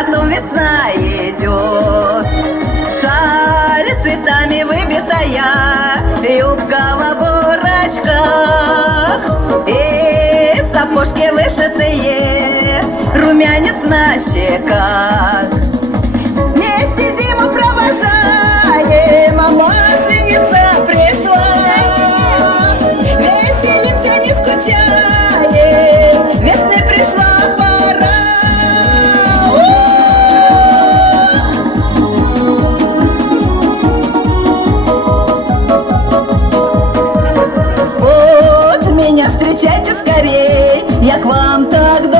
потом весна идет. Шаль цветами выбитая, юбка в оборочках и сапожки вышитые, румянец на щеках. Вместе зиму провожаем, а масленица пришла. Веселимся, не скучаем, весны пришла пора. Вот меня встречайте скорей, я к вам так